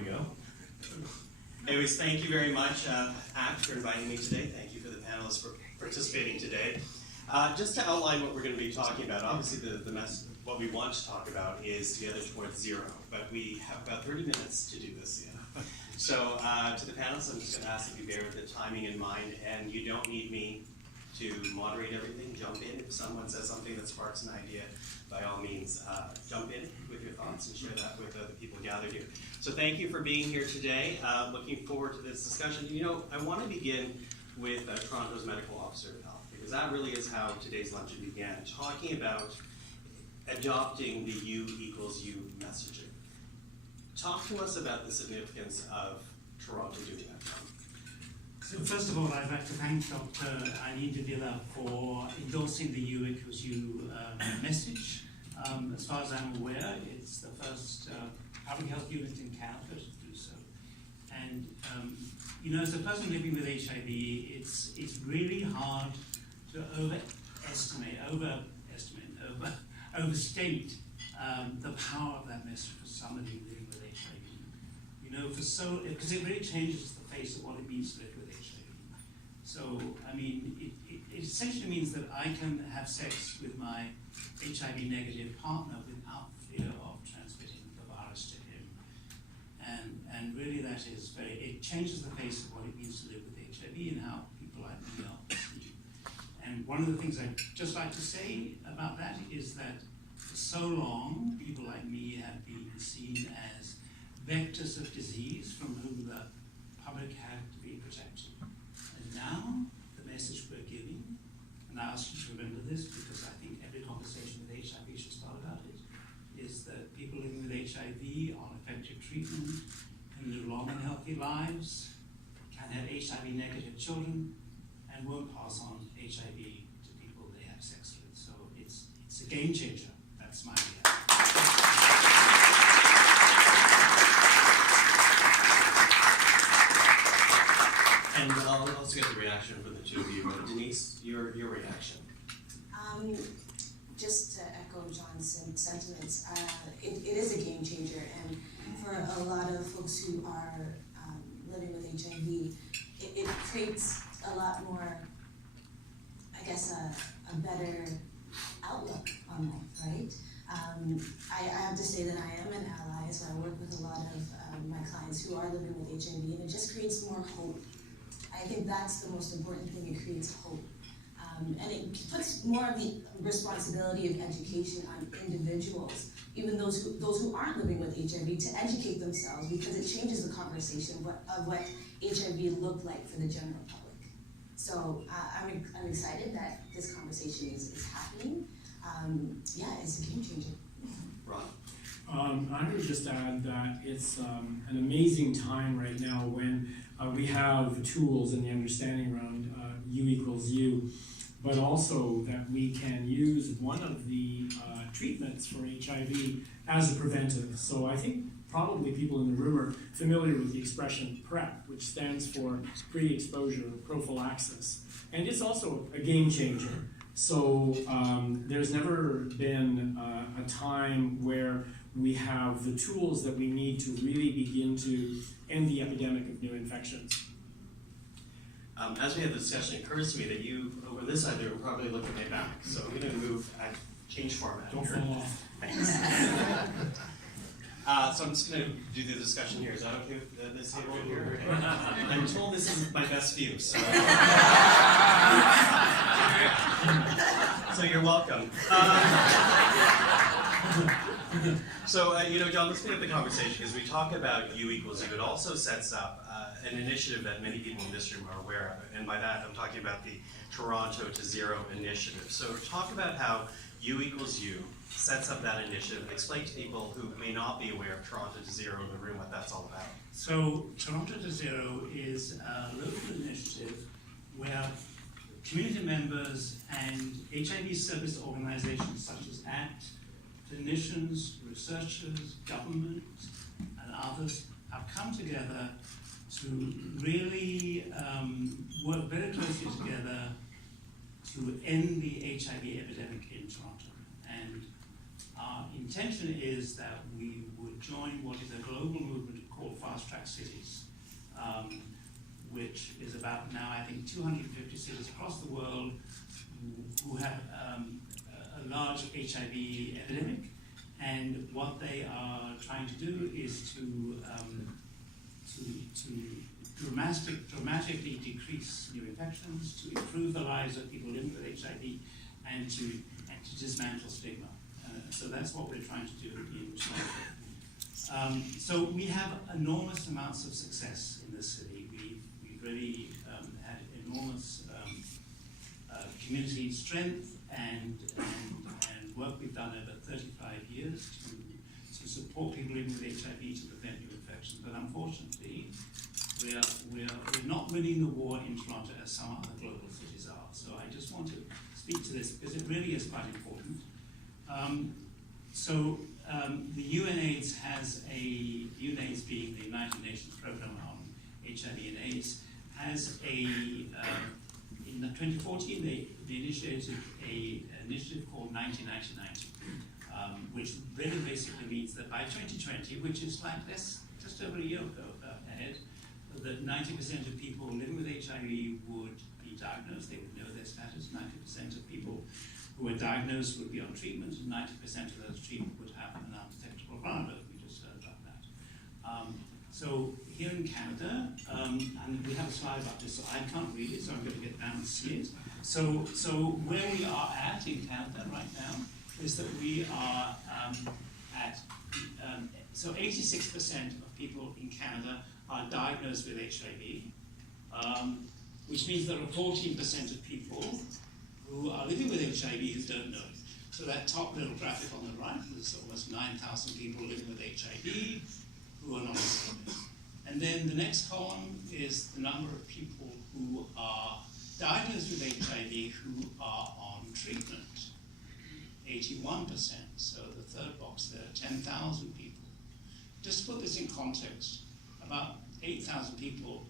we go. Anyways, thank you very much, ACT, for inviting me today. Thank you for the panelists for participating today. Just to outline what we're going to be talking about, obviously what we want to talk about is Together Towards Zero, but we have about 30 minutes to do this. Yeah. So to the panelists, I'm just going to ask that you bear with the timing in mind, and you don't need me to moderate everything. Jump in. If someone says something that sparks an idea, by all means, jump in with your thoughts and share that with the people gathered here. So thank you for being here today. Looking forward to this discussion. You know, I want to begin with Toronto's Medical Officer of Health, because that really is how today's luncheon began, talking about adopting the U equals U messaging. Talk to us about the significance of Toronto doing that. So first of all, I'd like to thank Dr. Eileen de Villa for endorsing the U equals U message. As far as I'm aware, it's the first public health unit in Canada to do so. And you know, as a person living with HIV, it's really hard to overstate the power of that message for somebody living with HIV. You know, because it really changes the face of what it means to live with HIV. So, I mean, it essentially means that I can have sex with my HIV negative partner without fear of transmitting the virus to him. And really it changes the face of what it means to live with HIV and how people like me are perceived. And one of the things I'd just like to say about that is that for so long, people like me have been seen as vectors of disease from whom the public had to be protected. And now, the message we're giving, and I ask you to remember this because I think every conversation with HIV should start about it, is that people living with HIV on effective treatment can live long and healthy lives, can have HIV negative children, and won't pass on HIV to people they have sex with. So it's a game changer. That's my idea. And I'll also get the reaction from the two of you. Denise, your reaction. Just to echo John's sentiments, it is a game changer, and for a lot of folks who are living with HIV, it creates a lot more, I guess, a better outlook on life, right? I have to say that I am an ally, so I work with a lot of my clients who are living with HIV, and it just creates more hope. I think that's the most important thing. It creates hope. And it puts more of the responsibility of education on individuals, even those who aren't living with HIV, to educate themselves, because it changes the conversation of what HIV looked like for the general public. So I'm excited that this conversation is happening. Yeah, it's a game changer. Ron? I would just add that it's an amazing time right now when we have tools and the understanding around U equals U, but also that we can use one of the treatments for HIV as a preventive. So I think probably people in the room are familiar with the expression PrEP, which stands for pre-exposure prophylaxis. And it's also a game changer. So there's never been a time where we have the tools that we need to really begin to end the epidemic of new infections. As we have the discussion, it occurs to me that you, over this side there, will probably look at my back. So I'm going to move and change format. Don't here. fall off. Thanks. So I'm just going to do the discussion here. Is that okay with this table here? Okay. I'm told this is my best view, so, so you're welcome. So, you know, John, let's pick up the conversation, because we talk about U equals U. It also sets up an initiative that many people in this room are aware of. And by that, I'm talking about the Toronto to Zero initiative. So talk about how U equals U sets up that initiative. Explain to people who may not be aware of Toronto to Zero in the room what that's all about. So Toronto to Zero is a local initiative where community members and HIV service organizations such as ACT, clinicians, researchers, government, and others have come together to really work very closely together to end the HIV epidemic in Toronto. And our intention is that we would join what is a global movement called Fast fast-track cities, which is about now, I think, 250 cities across the world who have a large HIV epidemic. And what they are trying to do is to dramatically decrease new infections, to improve the lives of people living with HIV, and to dismantle stigma. So that's what we're trying to do in Toronto. So we have enormous amounts of success in this city. We've really had enormous community strength and work we've done over 35 years to support people living with HIV to prevent new infections. But unfortunately, we're not winning the war in Toronto as some other global cities are. So I just want to speak to this because it really is quite important. The UNAIDS has UNAIDS being the United Nations Program on HIV and AIDS, has in 2014 they initiated an initiative called 90-90-90, which really basically means that by 2020, which is like this, just over a year ahead, that 90% of people living with HIV would be diagnosed, they would know their status, 90% of people who are diagnosed would be on treatment, and 90% of those treatment would have an undetectable viral. We just heard about that. So here in Canada, and we have a slide about this, so I can't read it, so I'm going to get down and see it. So where we are at in Canada right now is that we are so 86% of people in Canada are diagnosed with HIV, which means there are 14% of people who are living with HIV who don't know it. So that top little graphic on the right, there's almost 9,000 people living with HIV who are not living with it. And then the next column is the number of people who are diagnosed with HIV who are on treatment, 81%. So the third box there, 10,000 people. Just to put this in context, about 8,000 people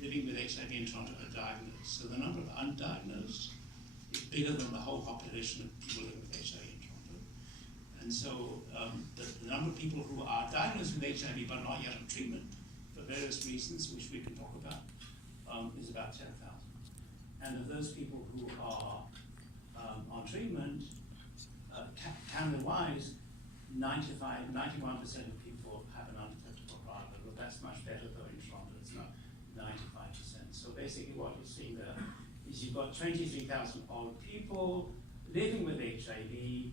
living with HIV in Toronto are diagnosed. So the number of undiagnosed is bigger than the whole population of people living with HIV in Toronto. And so the number of people who are diagnosed with HIV but not yet on treatment for various reasons, which we can talk about, is about 10,000. And of those people who are on treatment, Canada-wise, 91% of people have an undetectable viral, but that's much better though in Toronto, it's not 95%. So basically what you're seeing there is you've got 23,000 odd people living with HIV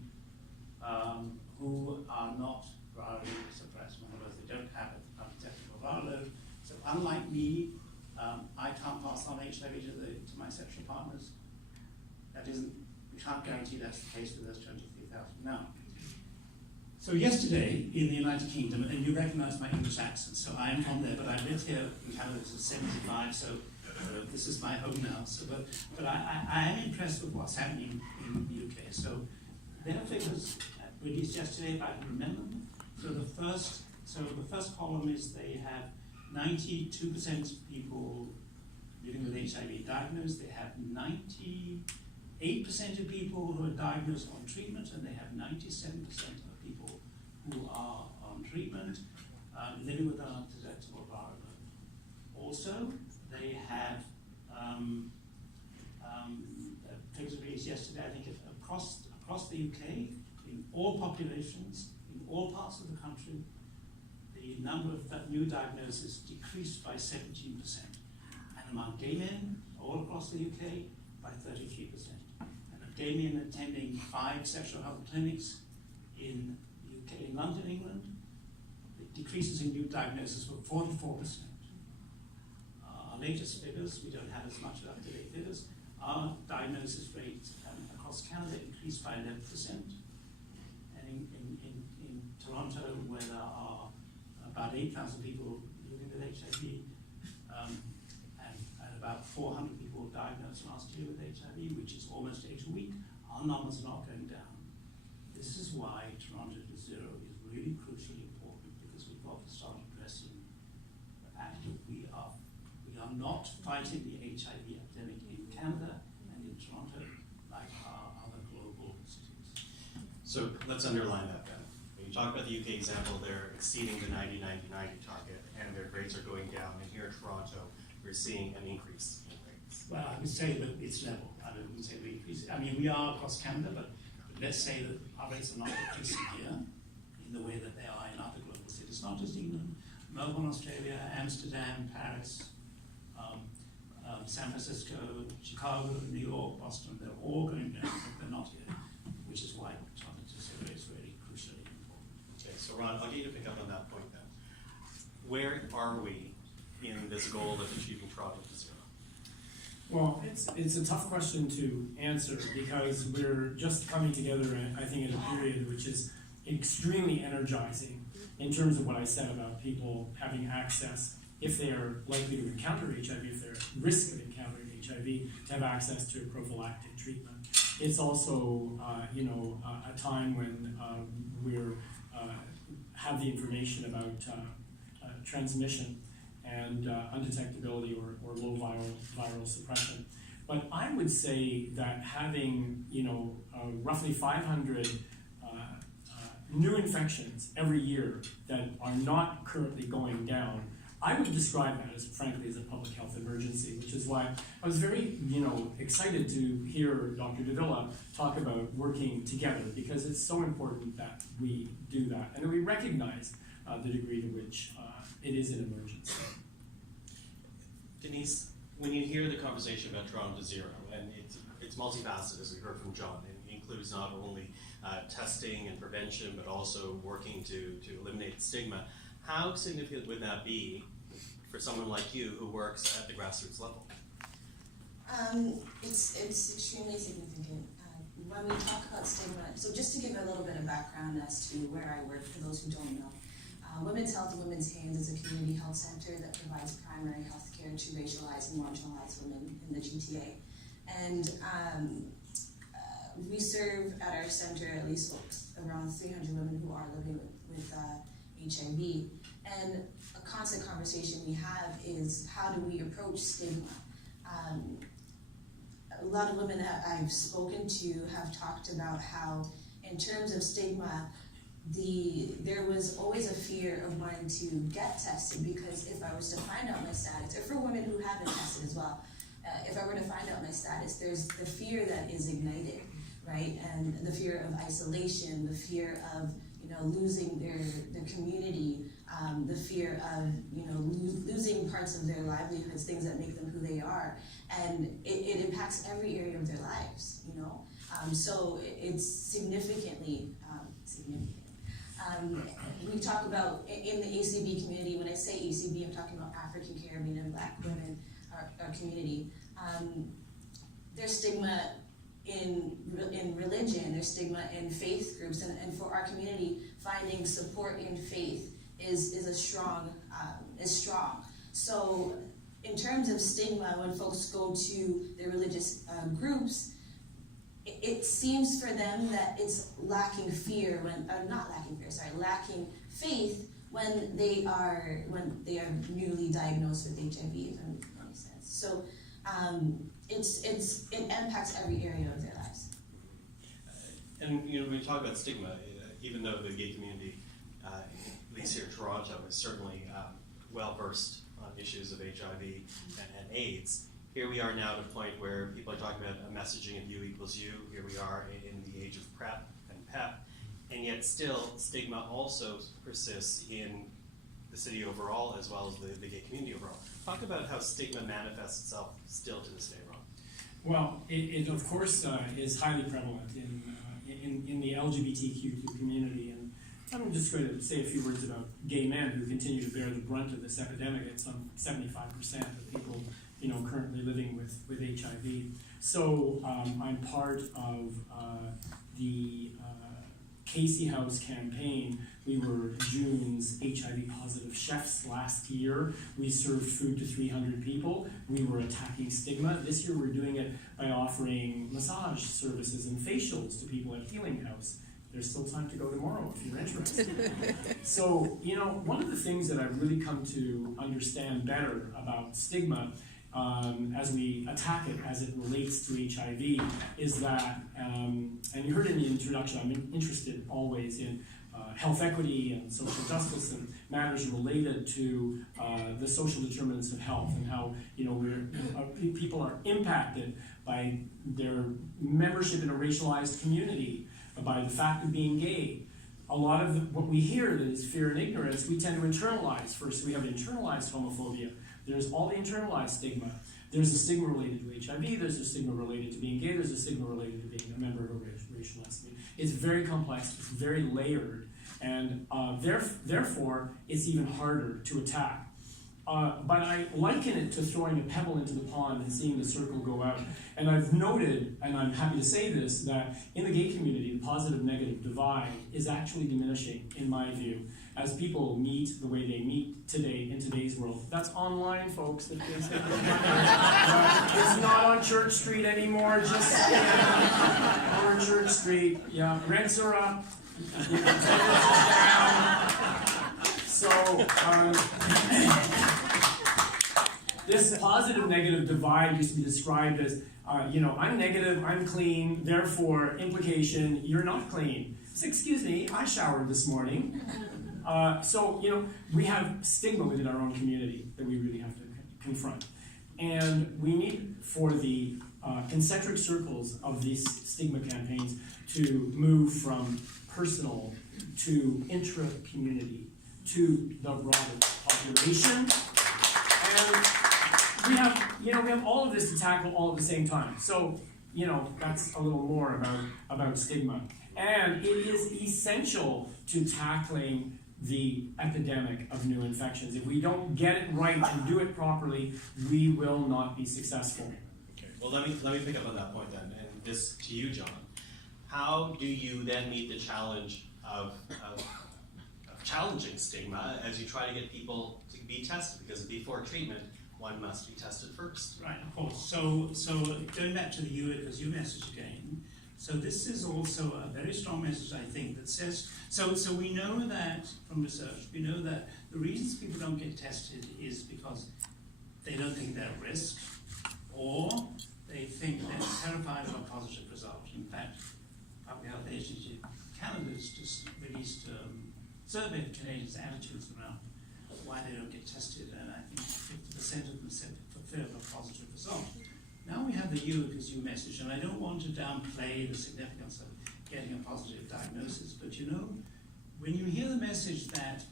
who are not virally suppressed. In other words, they don't have an undetectable viral load. So unlike me, I can't pass on HIV to my sexual partners. We can't guarantee that's the case with those 23,000. Now, so yesterday in the United Kingdom, and you recognize my English accent, so I'm from there, but I lived here in Canada since 75, so this is my home now. So, but I am impressed with what's happening in the UK. So their figures released yesterday, if I can remember them. So the first column is they have 92% of people living with HIV diagnosed. They have 98% of people who are diagnosed on treatment, and they have 97% of people who are on treatment living with an undetectable viral load. Also, they have figures released yesterday, I think, across the UK, in all populations, in all parts of the country, the number of new diagnoses decreased by 17%. And among gay men all across the UK, by 33%. And of gay men attending 5 sexual health clinics in UK, in London, England, the decreases in new diagnoses were 44%. Our latest figures, we don't have as much up-to-date figures, our diagnosis rate across Canada increased by 11%. And in Toronto, where there are about 8,000 people living with HIV, and about 400 people diagnosed last year with HIV, which is almost 8 a week, our numbers are not going down. This is why Toronto to Zero is really crucially important, because we've got to start addressing the fact that we are not fighting the HIV epidemic in Canada and in Toronto like our other global cities. So let's underline that then. When you talk about the UK example, they're exceeding the 90-90-90 target, and their rates are going down. And here in Toronto, we're seeing an increase in rates. Well, I would say that it's level. I wouldn't say we increase it. I mean, we are across Canada, but let's say that our rates are not increasing here in the way that they are in other global cities, not just England, Melbourne, Australia, Amsterdam, Paris, San Francisco, Chicago, New York, Boston. They're all going down, but they're not here, which is why Toronto to zero is really crucially important. Okay, so Ron, I'll get you to pick up on that point then. Where are we in this goal of achieving Toronto to zero? Well, it's a tough question to answer because we're just coming together, I think, in a period which is extremely energizing in terms of what I said about people having access, if they are likely to encounter HIV, if they're at risk of encountering HIV, to have access to prophylactic treatment. It's also, a time when we're have the information about transmission and undetectability or low viral suppression. But I would say that having roughly 500 new infections every year that are not currently going down, I would describe that as, frankly, as a public health emergency, which is why I was very, excited to hear Dr. Davila talk about working together, because it's so important that we do that and that we recognize the degree to which it is an emergency. Denise, when you hear the conversation about Toronto to zero, and it's multifaceted, as we heard from John, it includes not only testing and prevention, but also working to eliminate stigma. How significant would that be for someone like you who works at the grassroots level? It's extremely significant. When we talk about stigma, so just to give a little bit of background as to where I work, for those who don't know, Women's Health and Women's Hands is a community health center that provides primary health care to racialized and marginalized women in the GTA. And we serve at our center at least around 300 women who are living with HIV. And a constant conversation we have is, how do we approach stigma? A lot of women that I've spoken to have talked about how, in terms of stigma, there was always a fear of wanting to get tested, because if I was to find out my status, or for women who haven't tested as well, if I were to find out my status, there's the fear that is ignited, right? And the fear of isolation, the fear of losing their community, the fear of losing parts of their livelihoods, things that make them who they are, and it impacts every area of their lives. So it's significantly significant. We talk about in the ACB community. When I say ACB, I'm talking about African, Caribbean, and Black women, our community. There's stigma in religion, there's stigma in faith groups, and for our community, finding support in faith is strong. So in terms of stigma, when folks go to their religious groups, it seems for them that it's lacking faith when they are newly diagnosed with HIV, if that makes sense. So it impacts every area of their lives. And when you talk about stigma, even though the gay community, at least here in Toronto, is certainly well versed on issues of HIV and AIDS, here we are now at a point where people are talking about a messaging of U equals U. Here we are in the age of PrEP and PEP, and yet still stigma also persists in the city overall, as well as the gay community overall. Talk about how stigma manifests itself still to this day, Ron. Well, it of course is highly prevalent in the LGBTQ community, and I'm just going to say a few words about gay men who continue to bear the brunt of this epidemic. It's some 75% of people currently living with HIV. So I'm part of the Casey House campaign. We were June's HIV positive chefs last year. We served food to 300 people. We were attacking stigma. This year we're doing it by offering massage services and facials to people at Healing House. There's still time to go tomorrow if you're interested. So, one of the things that I've really come to understand better about stigma as we attack it as it relates to HIV is that, and you heard in the introduction, I'm interested always in health equity and social justice and matters related to the social determinants of health, and how people are impacted by their membership in a racialized community, by the fact of being gay. A lot of what we hear that is fear and ignorance, we tend to internalize. First, we have internalized homophobia. There's all the internalized stigma. There's a stigma related to HIV, there's a stigma related to being gay, there's a stigma related to being a member of a racial ethnicity. It's very complex, it's very layered, and therefore, it's even harder to attack. But I liken it to throwing a pebble into the pond and seeing the circle go out. And I've noted, and I'm happy to say this, that in the gay community, the positive-negative divide is actually diminishing, in my view, as people meet the way they meet today in today's world. That's online, folks. It's not on Church Street anymore, just on Church Street. Yeah, rents are up. So, this positive-negative divide used to be described as, I'm negative, I'm clean, therefore, implication, you're not clean. So, excuse me, I showered this morning. We have stigma within our own community that we really have to confront. And we need, for the concentric circles of these stigma campaigns, to move from personal to intra-community to the broader population. And we have all of this to tackle all at the same time. So, that's a little more about stigma. And it is essential to tackling the epidemic of new infections. If we don't get it right and do it properly, we will not be successful. Okay. Well, let me pick up on that point then, and this to you, John. How do you then meet the challenge of challenging stigma as you try to get people to be tested? Because before treatment, one must be tested first. Right, of course. So going back to the you equals you message again. So this is also a very strong message, I think, that says, so we know that from research, we know that the reasons people don't get tested is because they don't think they're at risk, or they think they're terrified of a positive result. In fact, Public Health Agency Canada's just released a survey of Canadians' attitudes around why they don't get tested, and I think 50% of them said for fear of a positive result. Now we have the you because you message, and I don't want to downplay the significance of getting a positive diagnosis, but when you hear the message that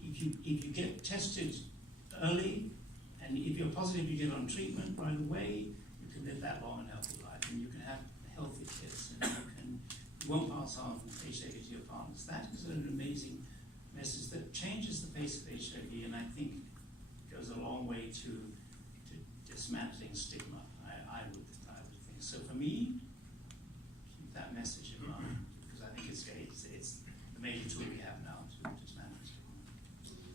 if you get tested early, and if you're positive, you get on treatment right away, you can live that long and healthy life, and you can have healthy kids, and you won't pass on HIV to your partners. That is an amazing message that changes the face of HIV, and I think goes a long way to dismantling stigma. I would think. So for me, keep that message in mind, because I think it's the major tool we have now to dismantle stigma.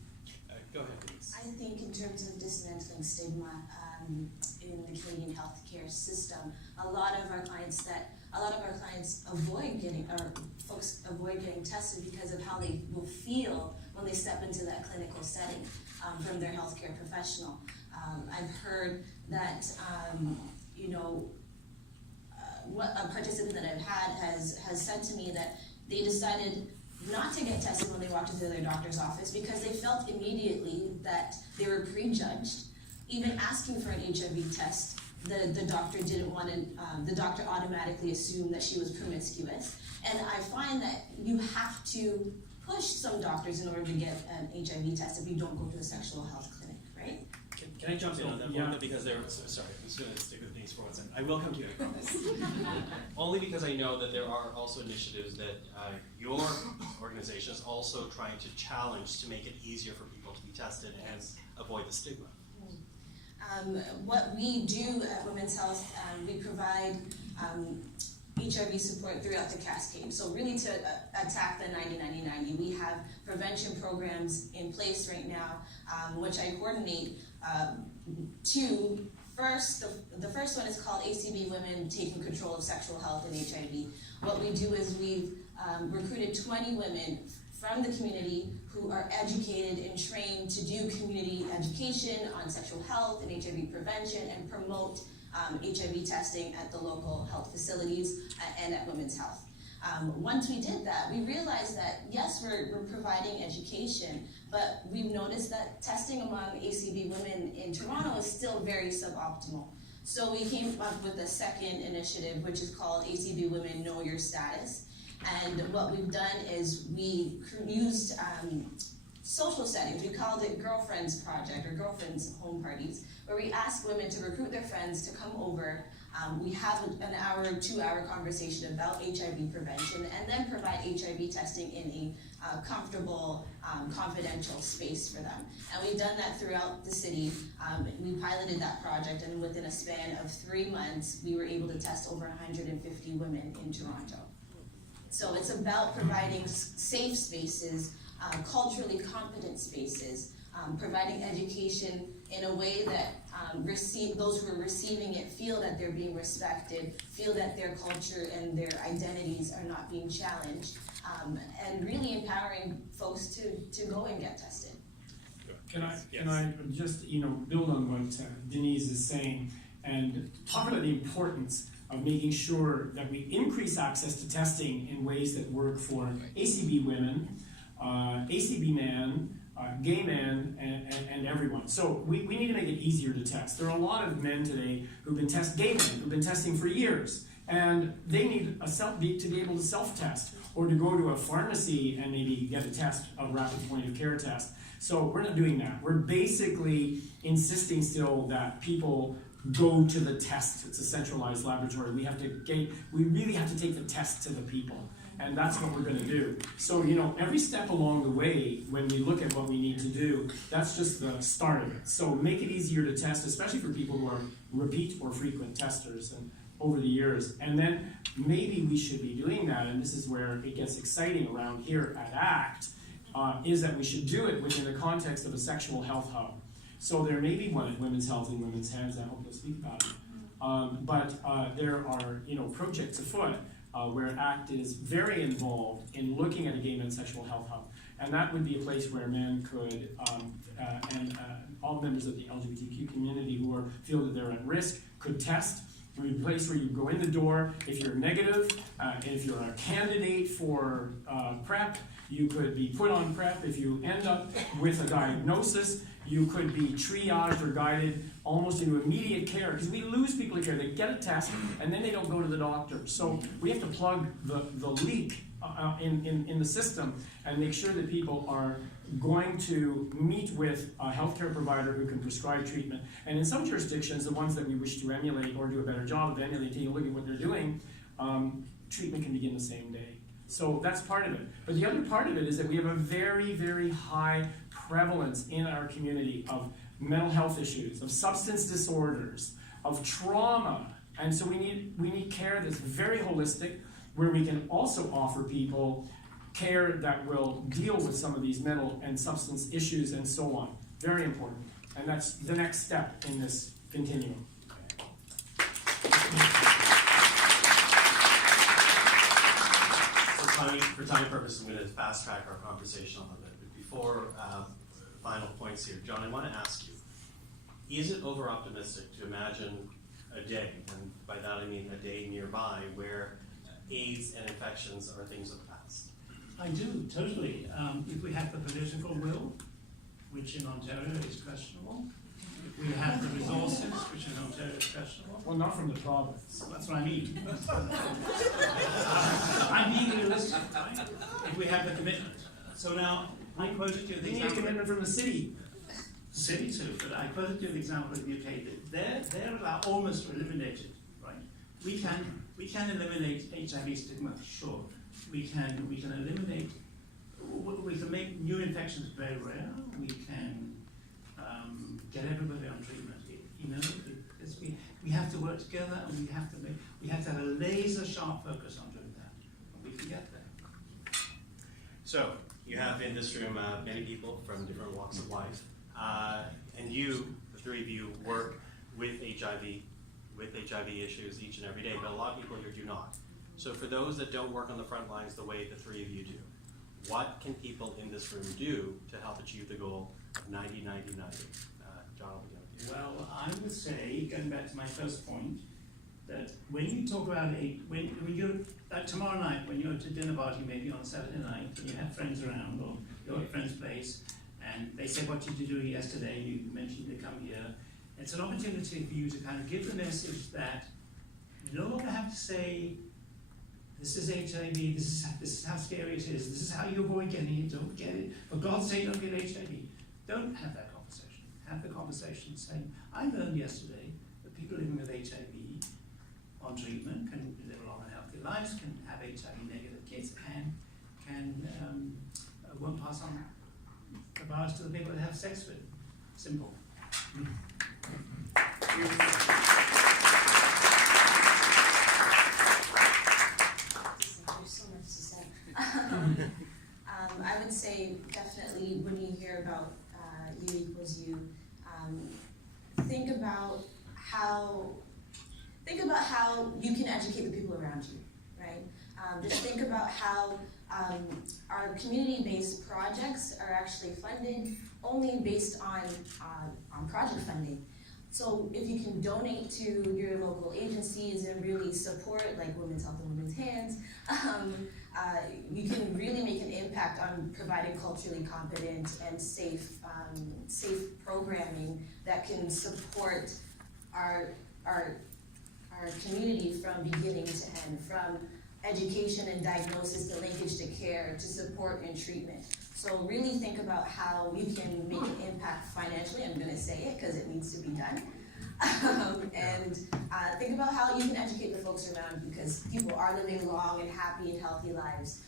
Go ahead, please. I think in terms of dismantling stigma in the Canadian healthcare system, a lot of our clients avoid getting tested because of how they will feel when they step into that clinical setting from their healthcare professional. I've heard that what a participant that I've had has said to me that they decided not to get tested when they walked into their doctor's office because they felt immediately that they were prejudged. Even asking for an HIV test, the doctor didn't want to, the doctor automatically assumed that she was promiscuous. And I find that you have to push some doctors in order to get an HIV test if you don't go to a sexual health clinic, right? Can I jump in on that Yeah. one? Because sorry, I'm just going to stick with things for one second. I will come to you, I promise. Only because I know that there are also initiatives that your organization is also trying to challenge to make it easier for people to be tested and avoid the stigma. What we do at Women's Health, we provide HIV support throughout the cascade. So really to attack the 90-90-90, we have prevention programs in place right now, which I coordinate two. First, the first one is called ACB Women Taking Control of Sexual Health and HIV. What we do is we've recruited 20 women from the community who are educated and trained to do community education on sexual health and HIV prevention and promote HIV testing at the local health facilities and at Women's Health. Once we did that, we realized that yes, we're providing education, but we've noticed that testing among ACB women in Toronto is still very suboptimal. So we came up with a second initiative, which is called ACB Women Know Your Status. And what we've done is we used social settings. We called it Girlfriends Project or Girlfriends Home Parties, where we ask women to recruit their friends to come over. We have an hour, 2-hour conversation about HIV prevention and then provide HIV testing in a comfortable, confidential space for them. And we've done that throughout the city. We piloted that project, and within a span of 3 months, we were able to test over 150 women in Toronto. So it's about providing safe spaces, culturally competent spaces, providing education in a way that those who are receiving it feel that they're being respected, feel that their culture and their identities are not being challenged, and really empowering folks to go and get tested. Can I just build on what Denise is saying and talk about the importance of making sure that we increase access to testing in ways that work for ACB women, ACB men, gay men, and everyone. So we need to make it easier to test. There are a lot of men today gay men who've been testing for years, and they need to be able to self-test or to go to a pharmacy and maybe get a rapid point of care test. So we're not doing that. We're basically insisting still that people go to the test. It's a centralized laboratory. We really have to take the test to the people. And that's what we're going to do. So, every step along the way, when we look at what we need to do, that's just the start of it. So make it easier to test, especially for people who are repeat or frequent testers and over the years. And then maybe we should be doing that, and this is where it gets exciting around here at ACT, is that we should do it within the context of a sexual health hub. So there may be one at Women's Health and Women's Hands. I hope you'll speak about it. But there are, projects afoot where ACT is very involved in looking at a gay men's sexual health hub. And that would be a place where men could, and all members of the LGBTQ community who feel that they're at risk, could test. It would be a place where you go in the door. If you're negative, and if you're a candidate for PrEP, you could be put on PrEP. If you end up with a diagnosis, you could be triaged or guided almost into immediate care, because we lose people to care. They get a test, and then they don't go to the doctor. So we have to plug the leak in the system and make sure that people are going to meet with a healthcare provider who can prescribe treatment. And in some jurisdictions, the ones that we wish to emulate or do a better job of emulating, taking a look at what they're doing, treatment can begin the same day. So that's part of it. But the other part of it is that we have a very, very high prevalence in our community of mental health issues, of substance disorders, of trauma. And so we need care that's very holistic, where we can also offer people care that will deal with some of these mental and substance issues and so on. Very important. And that's the next step in this continuum. For time purposes, I'm going to fast track our conversation a little bit. But before final points here, John, I want to ask you, is it over-optimistic to imagine a day, and by that I mean a day nearby, where AIDS and infections are things of the past? I do, totally. If we have the political will, which in Ontario is questionable, if we have the resources, which in Ontario is questionable. Well, not from the province. That's what I mean. I'm being realistic, right? If we have the commitment. So now, I quoted you the We need a example. commitment from the city. The city too, but I quoted you the example of the UK. They're almost eliminated, right? We can eliminate HIV stigma, sure. We can eliminate. We can make new infections very rare. We can get everybody on treatment. We have to work together, and we have to have a laser sharp focus on doing that. And we can get there. So you have in this room many people from different walks of life, and you, the three of you, work with HIV issues each and every day. But a lot of people here do not. So for those that don't work on the front lines the way the three of you do, what can people in this room do to help achieve the goal of 90-90-90? John, I'll begin with you. Well, I would say, going back to my first point, that when you talk about when you're tomorrow night, when you're at a dinner party, maybe on Saturday night, and you have friends around, or you're at a friend's place, and they say, what did you do yesterday? You mentioned to come here. It's an opportunity for you to kind of give the message that you no longer have to say, this is HIV, this is how scary it is, this is how you avoid getting it, don't get it, for God's sake, don't get HIV. Don't have that conversation. Have the conversation saying, I learned yesterday that people living with HIV on treatment can live long and healthy lives, can have HIV negative kids, and won't pass on the virus to the people they have sex with. Simple. There's so much to say. I would say definitely when you hear about U equals U, think about how you can educate the people around you, right? Just think about how our community-based projects are actually funded only based on project funding. So if you can donate to your local agencies and really support, like Women's Health and Women's Hands, you can really make an impact on providing culturally competent and safe programming that can support our community from beginning to end, from education and diagnosis to linkage to care to support and treatment. So really think about how you can make an impact financially. I'm going to say it because it needs to be done. And think about how you can educate the folks around you, because people are living long and happy and healthy lives.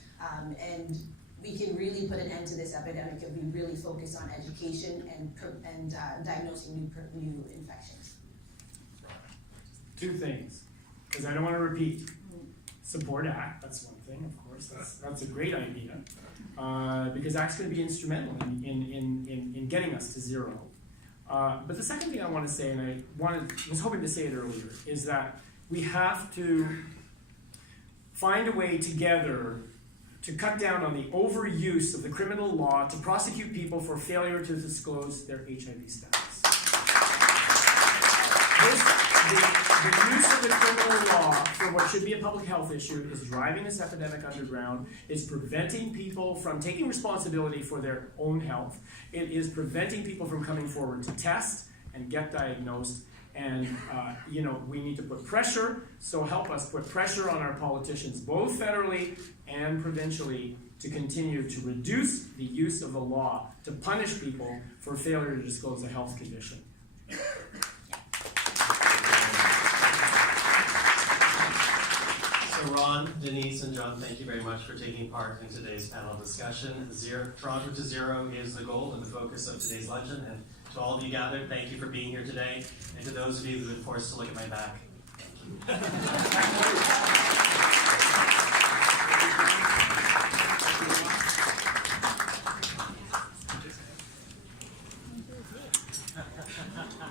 And we can really put an end to this epidemic if we really focus on education and diagnosing new infections. Two things, because I don't want to repeat. Support ACT, that's one thing, of course, that's a great idea, because ACT's going to be instrumental in getting us to zero. But the second thing I want to say, and I was hoping to say it earlier, is that we have to find a way together to cut down on the overuse of the criminal law to prosecute people for failure to disclose their HIV status. The use of the criminal law for what should be a public health issue is driving this epidemic underground. It's preventing people from taking responsibility for their own health. It is preventing people from coming forward to test and get diagnosed. And we need to put pressure, so help us put pressure on our politicians, both federally and provincially, to continue to reduce the use of the law to punish people for failure to disclose a health condition. So Ron, Denise, and John, thank you very much for taking part in today's panel discussion. Toronto to Zero is the goal and the focus of today's luncheon. And to all of you gathered, thank you for being here today. And to those of you who've been forced to look at my back, thank you.